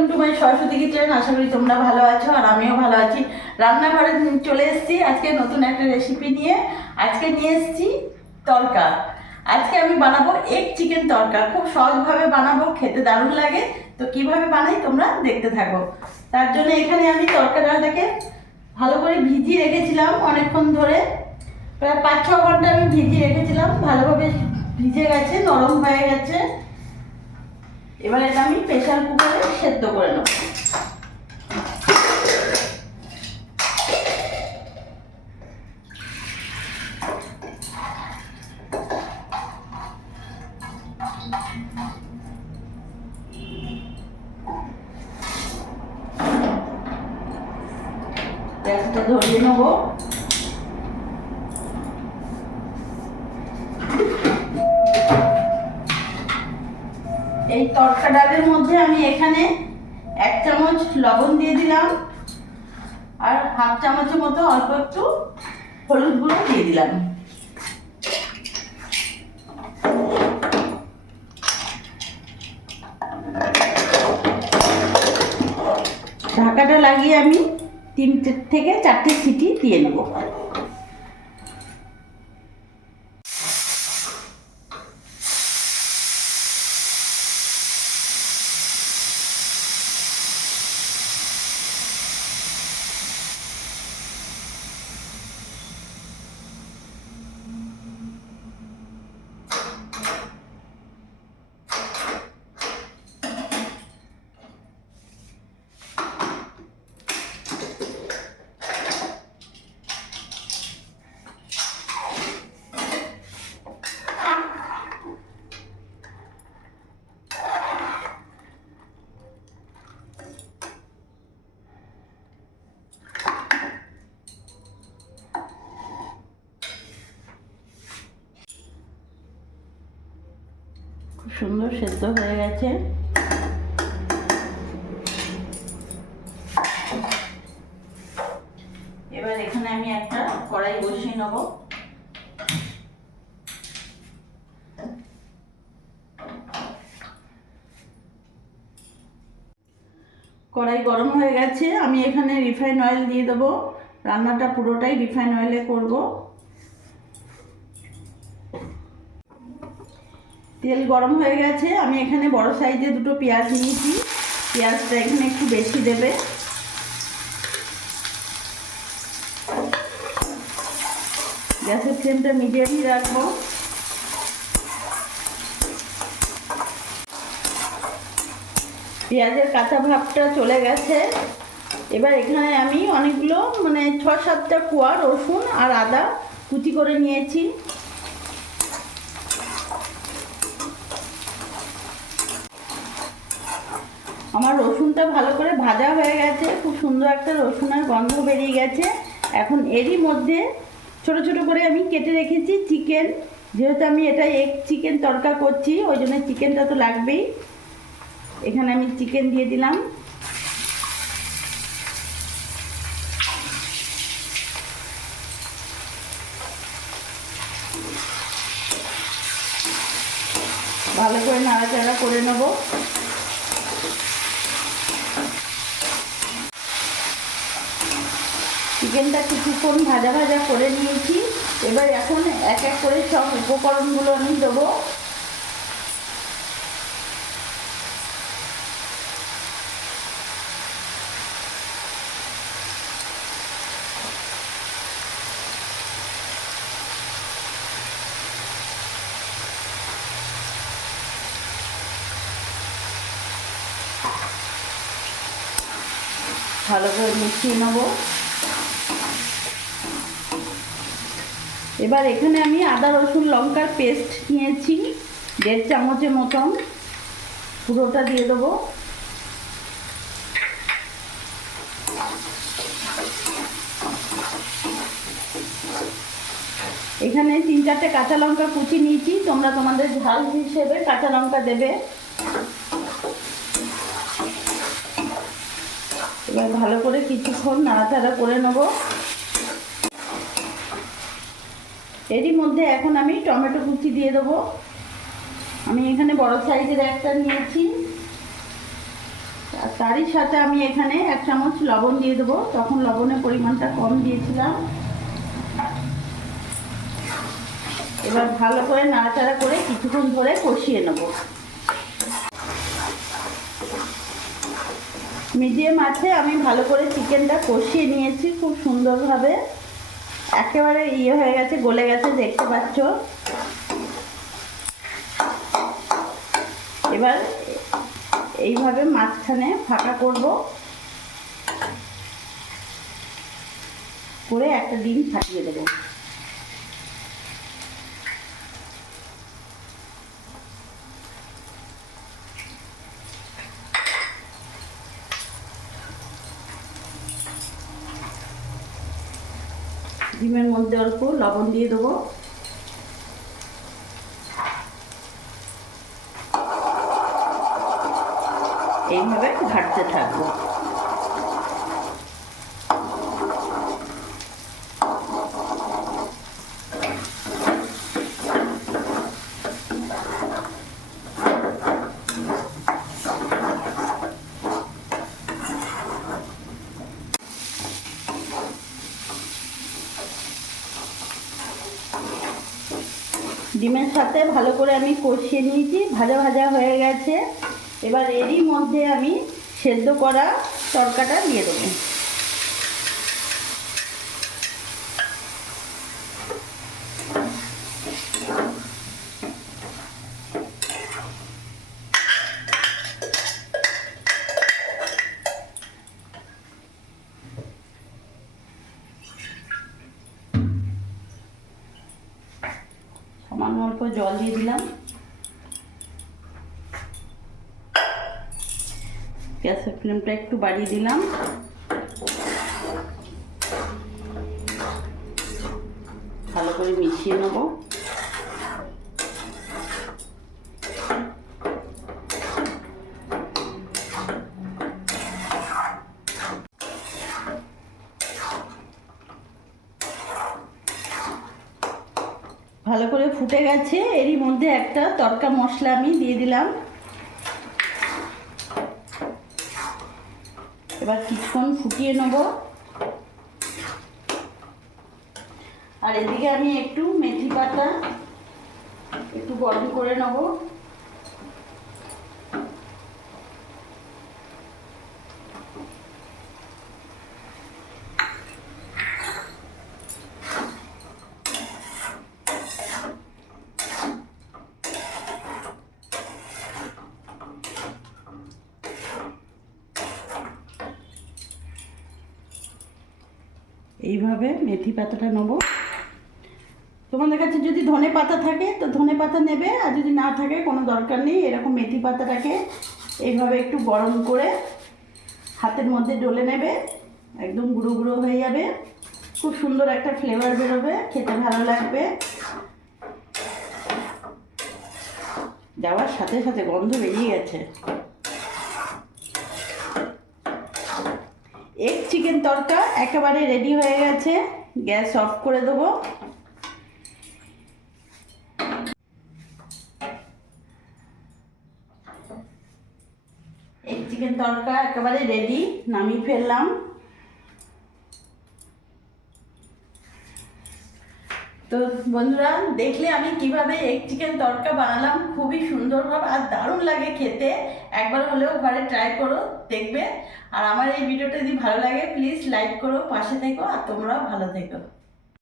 Welcome to my Saraswati kitchen. আশা করি তোমরা ভালো আছো আর আমিও ভালো আছি। রান্নাঘরে চলে এসেছি আজকে নতুন একটা রেসিপি নিয়ে। আজকে নিয়ে এসেছি তড়কা। আজকে আমি বানাবো এগ চিকেন তড়কা। খুব সহজভাবে বানাবো, খেতে দারুণ লাগে। তো কিভাবে বানাই তোমরা দেখতে থাকো। তার জন্য এখানে আমি তড়কা ডালটাকে ভালো করে ভিজিয়ে রেখেছিলাম অনেকক্ষণ ধরে, প্রায় 5-6 ঘন্টা আমি ভিজিয়ে রেখেছিলাম। ভালোভাবে ভিজে গেছে, নরম হয়ে গেছে। এবার এটা আমি প্রেসার কুকারে সেদ্ধ করে নেব। গ্যাসটা ধরিয়ে নেব। এই তড়কা ডালের মধ্যে আমি এখানে 1 চামচ লবণ দিয়ে দিলাম আর হাফ চামচের মতো অল্প একটু হলুদ গুঁড়ো দিয়ে দিলাম। ঢাকাটা লাগিয়ে আমি 3 থেকে 4টে সিটি দিয়ে নেব। খুব সুন্দর সেদ্ধ হয়ে গেছে। এবার এখানে আমি একটা কড়াই বসিয়ে নেব। কড়াই গরম হয়ে গেছে, আমি এখানে রিফাইন অয়েল দিয়ে দেবো। রান্নাটা পুরোটাই রিফাইন অয়েলে করব। তেল গরম হয়ে গেছে, আমি এখানে বড় সাইজে 2টো পেঁয়াজ নিয়েছি। পেঁয়াজটা এখানে একটু বেশি দেবে। গ্যাসের ফ্লেমটা মিডিয়ামই রাখবো। পেঁয়াজের কাঁচা ভাবটা চলে গেছে। এবার এখানে আমি অনেকগুলো 6-7টা কোয়া রসুন আর আদা কুচি করে নিয়েছি। আমার রসুনটা ভালো করে ভাজা হয়ে গেছে, খুব সুন্দর একটা রসুনের গন্ধ বেরিয়ে গেছে। এখন এরই মধ্যে ছোট ছোট করে আমি কেটে রেখেছি চিকেন। যেহেতু আমি এটা এগ চিকেন তড়কা করছি, ওই জন্য চিকেনটা তো লাগবেই। এখানে আমি চিকেন দিয়ে দিলাম। ভালো করে নাড়াচাড়া করে নেব। চিকেনটা কিছুক্ষণ ভাজা ভাজা করে নিয়েছি। এবার এখন এক এক করে সব উপকরণগুলো আমি দেবো। ভালো করে মিশিয়ে নেব। এবার এখানে আমি আদা রসুন লঙ্কার পেস্ট নিয়েছি 1.5 চামচের মতন, পুরোটা দিয়ে দেবো। এখানে 3-4টে কাঁচা লঙ্কা কুচি নিয়েছি, তোমরা তোমাদের ঝাল হিসেবে কাঁচা লঙ্কা দেবে। এবার ভালো করে কিছুক্ষণ নাড়াচাড়া করে নেব। এরই মধ্যে এখন আমি টমেটো কুচি দিয়ে দেবো। আমি এখানে বড় সাইজের একটা নিয়েছি। আর তারই সাথে আমি এখানে 1 চামচ লবণ দিয়ে দেবো, তখন লবণের পরিমাণটা কম দিয়েছিলাম। এবার ভালো করে নাড়াচাড়া করে কিছুক্ষণ ধরে কষিয়ে নেব। মিডিয়াম আছে আমি ভালো করে চিকেনটা কষিয়ে নিয়েছি খুব সুন্দরভাবে, একেবারে হয়ে গেছে, গলে গেছে, দেখতে পাচ্ছ। এবার এইভাবে মাঝখানে ফাঁকা করব, করে একটা ডিম ফাটিয়ে দেবো। ডিমের মধ্যে অল্প লবণ দিয়ে দেবো। এইভাবে ঘাটতে থাকবো। ডিমের সাথে ভালো করে আমি কষিয়ে নিয়েছি, ভাজা ভাজা হয়ে গেছে। এবার এরই মধ্যে আমি সেদ্ধ করা তড়কাটা দিয়ে দেবো। সামান্য অল্প জল দিয়ে দিলাম। গ্যাসের ফ্লেমটা একটু বাড়িয়ে দিলাম। ভালো করে মিশিয়ে নেব। ভালো করে ফুটে গেছে, এরই মধ্যে একটা তড়কা মশলা আমি দিয়ে দিলাম। এবার কিছুক্ষণ ফুটিয়ে নেব। আর এদিকে আমি একটু মেথি পাতা একটু গরম করে নেব। এইভাবে মেথি পাতাটা নেব। তোমাদের কাছে যদি ধনে পাতা থাকে তো ধনে পাতা নেবে, আর যদি না থাকে কোনো দরকার নেই। এরকম মেথি পাতাটাকে এইভাবে একটু গরম করে হাতের মধ্যে ডলে নেবে, একদম গুঁড়ো গুঁড়ো হয়ে যাবে। খুব সুন্দর একটা ফ্লেভার বেরোবে, খেতে ভালো লাগবে। যাওয়ার সাথে সাথে গন্ধ বেরিয়ে গেছে। এগ চিকেন তড়কা একেবারে রেডি হয়ে গেছে। গ্যাস অফ করে দেবো। এগ চিকেন তড়কা একেবারে রেডি, নামিয়ে ফেললাম। তো বন্ধুরা দেখলে আমি কিভাবে এগ চিকেন তড়কা বানালাম, খুবই সুন্দরভাবে আর দারুণ লাগে খেতে। একবার হলেও ঘরে ট্রাই করো, দেখবে। আর আমার এই ভিডিওটা যদি ভালো লাগে প্লিজ লাইক করো, পাশে থেকো, আর তোমরাও ভালো থেকো।